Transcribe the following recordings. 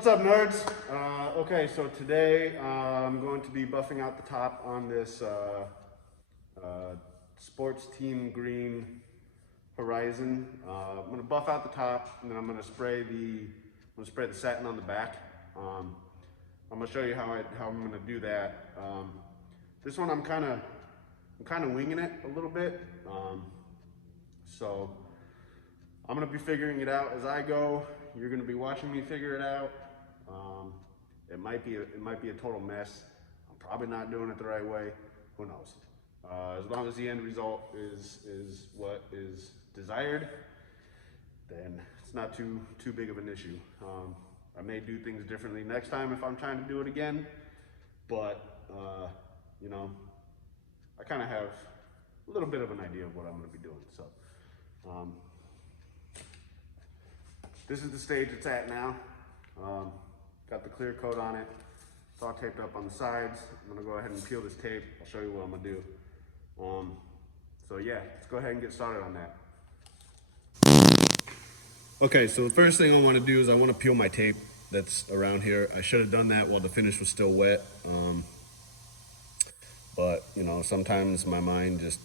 What's up, nerds? Okay, so today I'm going to be buffing out the top on this sports team green Horizon. I'm going to buff out the top, and then I'm going to spray the satin on the back. I'm going to show you how I'm going to do that. This one I'm kind of winging it a little bit. So I'm going to be figuring it out as I go. You're going to be watching me figure it out. It might be a total mess. I'm probably not doing it the right way. Who knows? As long as the end result is what is desired, then it's not too big of an issue. I may do things differently next time if I'm trying to do it again, but you know, I kind of have a little bit of an idea of what I'm going to be doing. So this is the stage it's at now. Got the clear coat on it. It's all taped up on the sides. I'm gonna go ahead and peel this tape. I'll show you what I'm gonna do. So yeah, let's go ahead and get started on that. Okay, so the first thing I wanna do is I wanna peel my tape that's around here. I should have done that while the finish was still wet. But you know, sometimes my mind just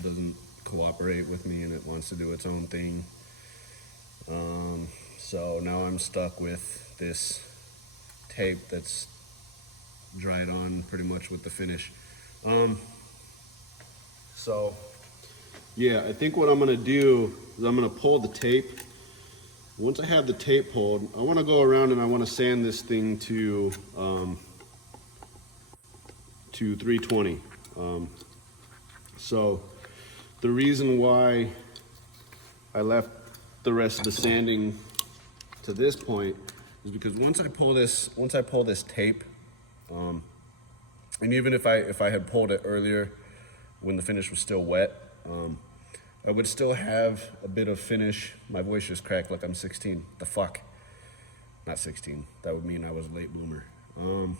doesn't cooperate with me and it wants to do its own thing. So now I'm stuck with this tape that's dried on pretty much with the finish. So yeah, I think what I'm gonna do is I'm gonna pull the tape. Once I have the tape pulled, I wanna go around and I wanna sand this thing to 320. So the reason why I left the rest of the sanding to this point is because once I pull this tape, and even if I had pulled it earlier when the finish was still wet, I would still have a bit of finish. My voice just cracked like I'm 16. The fuck? Not 16. That would mean I was a late bloomer. You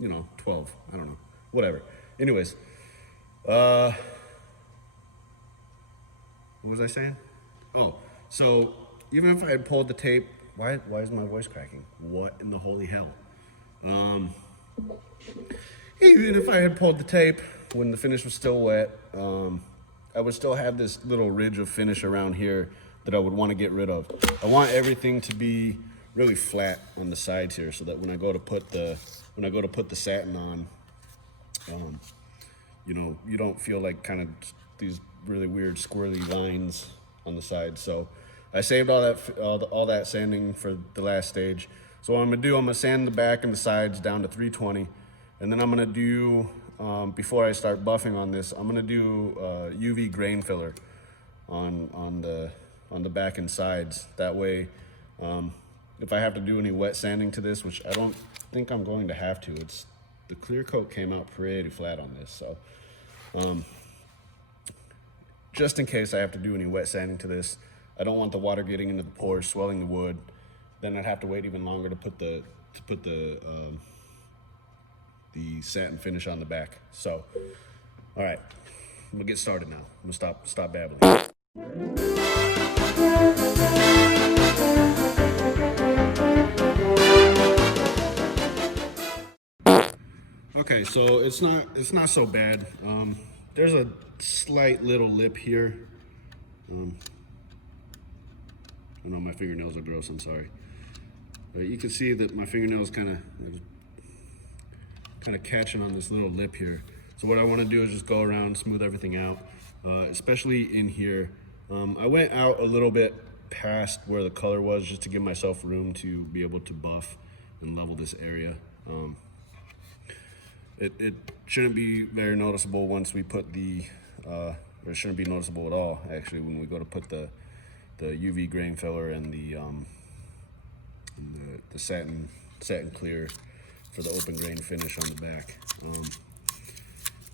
know, 12. I don't know. Whatever. Anyways, what was I saying? Oh, so even if I had pulled the tape, why is my voice cracking? What in the holy hell? Even if I had pulled the tape when the finish was still wet, I would still have this little ridge of finish around here that I would want to get rid of. I want everything to be really flat on the sides here, so that when I go to put the satin on, you know, you don't feel like kind of these really weird squirrely lines on the side. So I saved all that sanding for the last stage. So what I'm gonna do, I'm gonna sand the back and the sides down to 320, and then I'm gonna do, before I start buffing on this, I'm gonna do UV grain filler on the back and sides. That way, if I have to do any wet sanding to this, which I don't think I'm going to have to, the clear coat came out pretty flat on this, so just in case I have to do any wet sanding to this, I don't want the water getting into the pores, swelling the wood. Then I'd have to wait even longer to put the satin finish on the back. So, all right, I'm gonna get started now. I'm gonna stop babbling. Okay, so it's not so bad. There's a slight little lip here. I know my fingernails are gross, I'm sorry. But you can see that my fingernails kind of catching on this little lip here. So what I want to do is just go around, smooth everything out, especially in here. I went out a little bit past where the color was just to give myself room to be able to buff and level this area. It shouldn't be very noticeable once we put or it shouldn't be noticeable at all, actually, when we go to put the UV grain filler and the satin clear for the open grain finish on the back.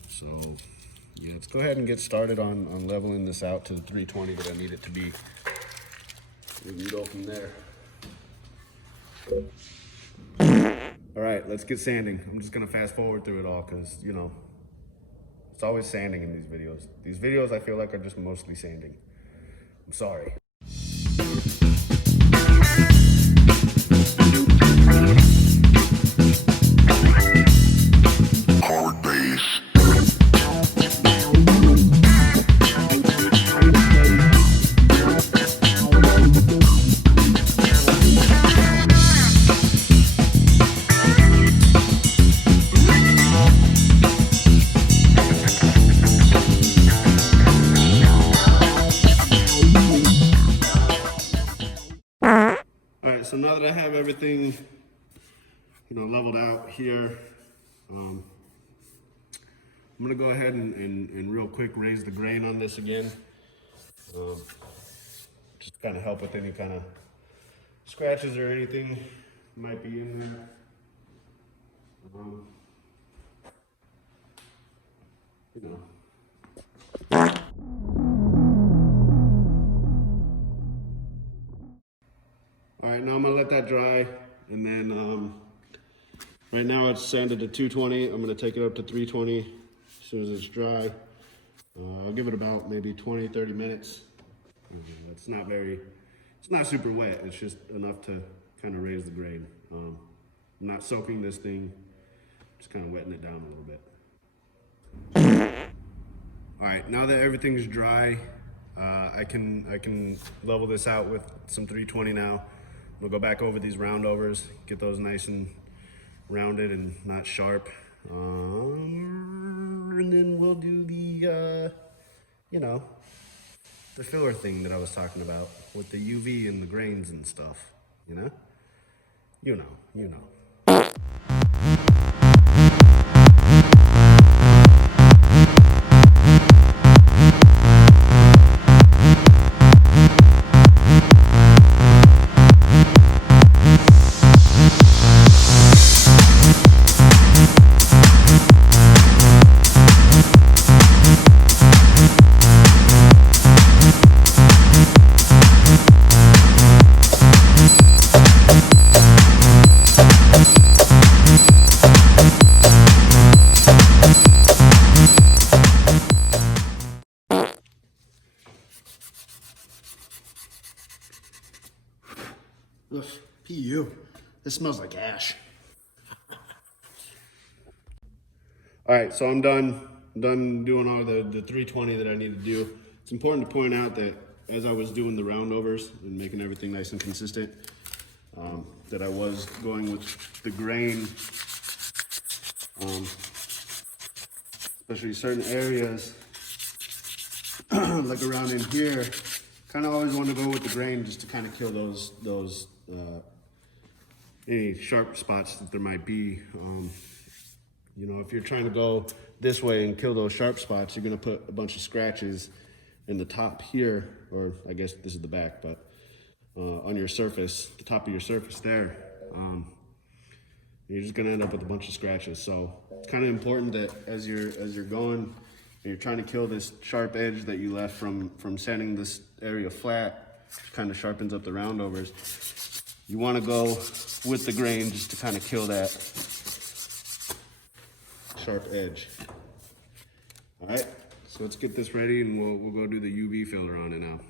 So yeah, let's go ahead and get started on leveling this out to the 320 that I need it to be. We can go from there. All right, let's get sanding. I'm just gonna fast forward through it all because, you know, it's always sanding in these videos. These videos I feel like are just mostly sanding. I'm sorry. right, so now that I have everything, leveled out here, I'm gonna go ahead and real quick raise the grain on this again. Just kind of help with any kind of scratches or anything might be in there. All right, now I'm gonna let that dry, and then right now it's sanded to 220. I'm gonna take it up to 320 as soon as it's dry. I'll give it about maybe 20-30 minutes. It's not super wet. It's just enough to kind of raise the grain. I'm not soaking this thing, just kind of wetting it down a little bit. All right, now that everything's dry, I can level this out with some 320 now. We'll go back over these roundovers, get those nice and rounded and not sharp. And then we'll do the, the filler thing that I was talking about with the UV and the grains and stuff, You know. Ugh, PU. This smells like ash. All right, so I'm done doing all the 320 that I need to do. It's important to point out that as I was doing the roundovers and making everything nice and consistent, that I was going with the grain, especially certain areas, like around in here, kind of always want to go with the grain just to kind of kill those any sharp spots that there might be. If you're trying to go this way and kill those sharp spots, you're going to put a bunch of scratches in the top here, or I guess this is the back, but on your surface, the top of your surface there. You're just going to end up with a bunch of scratches. So it's kind of important that as you're going and you're trying to kill this sharp edge that you left from sanding this area flat, which kind of sharpens up the roundovers. You want to go with the grain just to kind of kill that sharp edge. All right, so let's get this ready and we'll go do the UV filler on it now.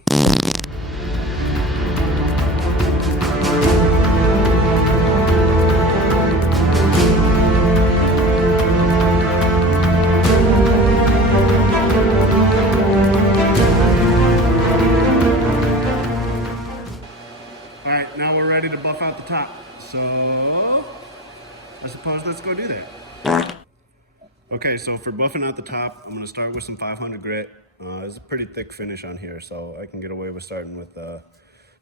Now we're ready to buff out the top. So I suppose let's go do that. Okay, so for buffing out the top, I'm gonna start with some 500 grit. It's a pretty thick finish on here, so I can get away with starting with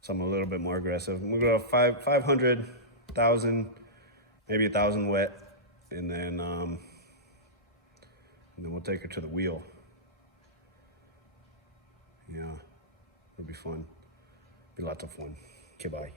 something a little bit more aggressive. I'm gonna go 500, 1,000, maybe 1,000 wet, and then we'll take her to the wheel. Yeah, it'll be fun. Be lots of fun. Okay, bye.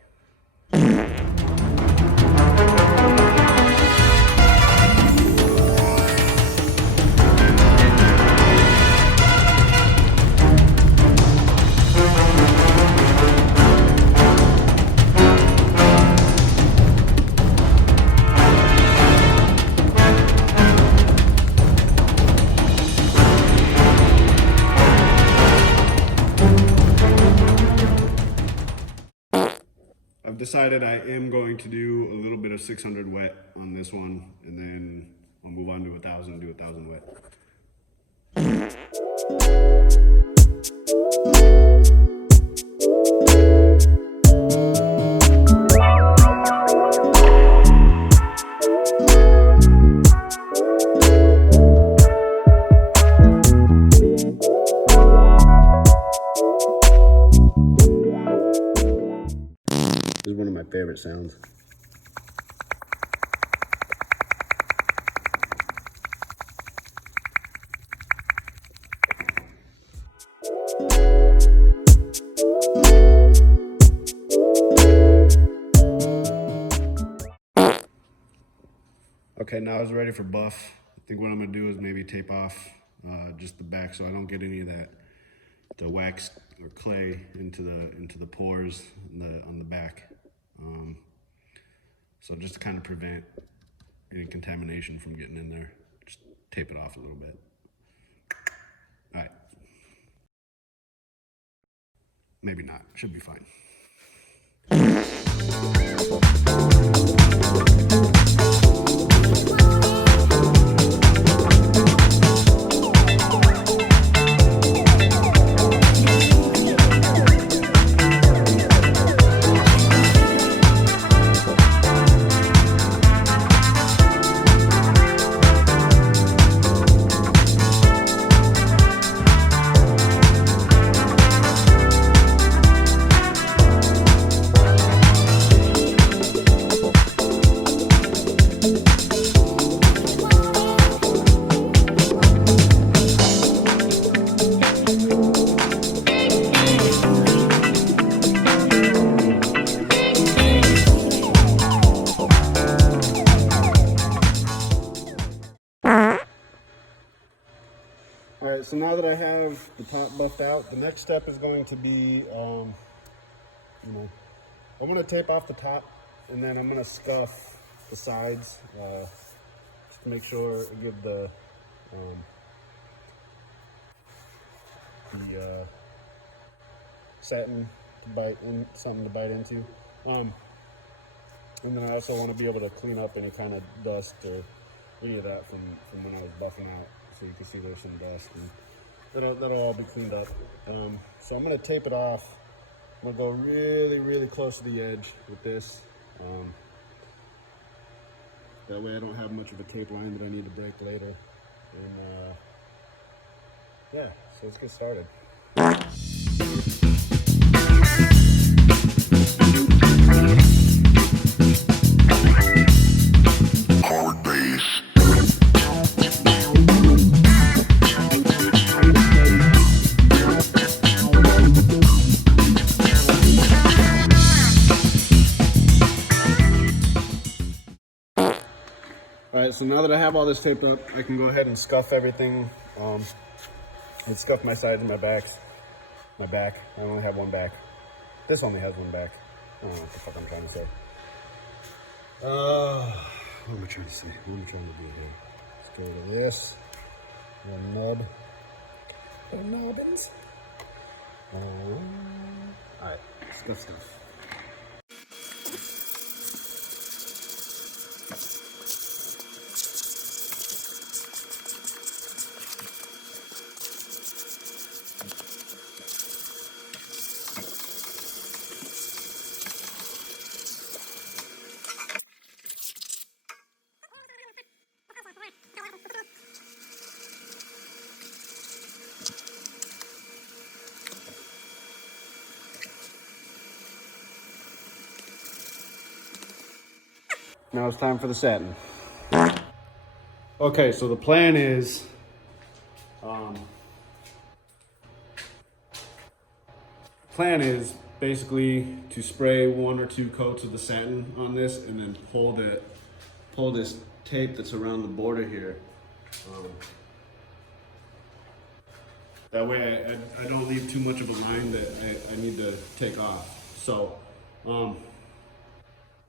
Decided I am going to do a little bit of 600 wet on this one, and then I'll move on to 1,000, do 1,000 wet. This is one of my favorite sounds. Okay, now it's ready for buff. I think what I'm gonna do is maybe tape off just the back so I don't get any of the wax or clay into the pores on the back. So just to kind of prevent any contamination from getting in there, just tape it off a little bit. All right. Maybe not, should be fine. All right, so now that I have the top buffed out, the next step is going to be, I'm gonna tape off the top and then I'm gonna scuff the sides just to make sure I give the satin to bite in, something to bite into. And then I also want to be able to clean up any kind of dust or any of that from when I was buffing out. So you can see there's some dust, and that'll all be cleaned up. So I'm gonna tape it off. I'm gonna go really, really close to the edge with this. That way I don't have much of a tape line that I need to break later. And yeah, so let's get started. Alright, so now that I have all this taped up, I can go ahead and scuff everything. And scuff my sides and my backs. My back. I only have one back. This only has one back. I don't know what the fuck I'm trying to say. What am I trying to say? What am I trying to do here? Let's go to this. Little nub. Little nubbins. Alright, scuff stuff. Now it's time for the satin. Okay, so the plan is, basically to spray 1 or 2 coats of the satin on this, and then pull this tape that's around the border here. That way I don't leave too much of a line that I need to take off. So,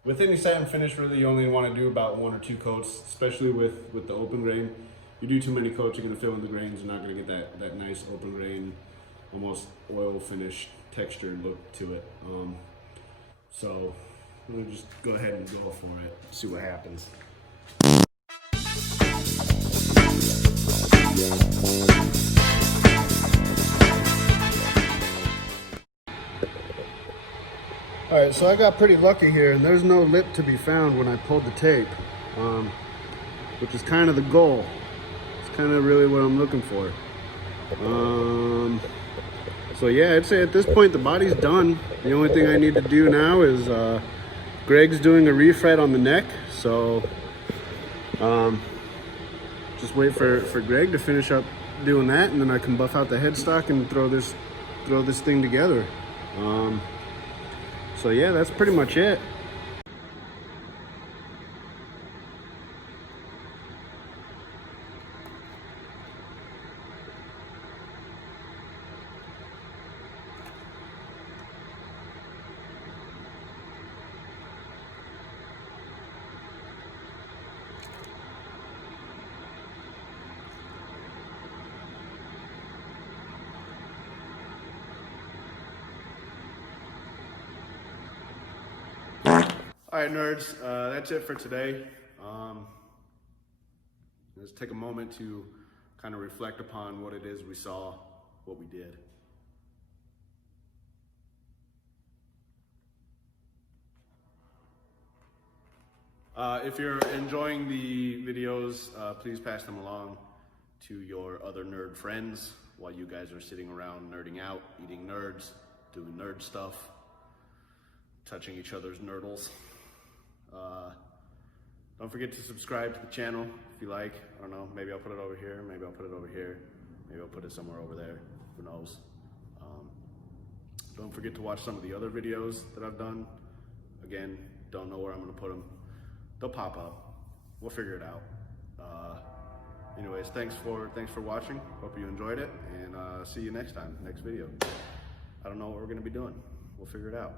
with any satin finish, really, you only want to do about 1 or 2 coats, especially with the open grain. You do too many coats, you're going to fill in the grains. You're not going to get that nice open grain, almost oil finish texture look to it. So we'll just go ahead and go for it, see what happens. All right, so I got pretty lucky here, and there's no lip to be found when I pulled the tape, which is kind of the goal. It's kind of really what I'm looking for. So So yeah, I'd say at this point the body's done. The only thing I need to do now is Greg's doing a refret on the neck, so just wait for Greg to finish up doing that, and then I can buff out the headstock and throw this thing together. So yeah, that's pretty much it. All right, nerds, that's it for today. Let's take a moment to kind of reflect upon what it is we saw, what we did. If you're enjoying the videos, please pass them along to your other nerd friends while you guys are sitting around nerding out, eating nerds, doing nerd stuff, touching each other's nerdles. Don't forget to subscribe to the channel if you like. I don't know, maybe I'll put it over here, maybe I'll put it over here, maybe I'll put it somewhere over there, who knows. Don't forget to watch some of the other videos that I've done. Again, don't know where I'm gonna put them. They'll pop up, we'll figure it out. Anyways, thanks for watching, hope you enjoyed it, and see you next time, next video. I don't know what we're gonna be doing, we'll figure it out.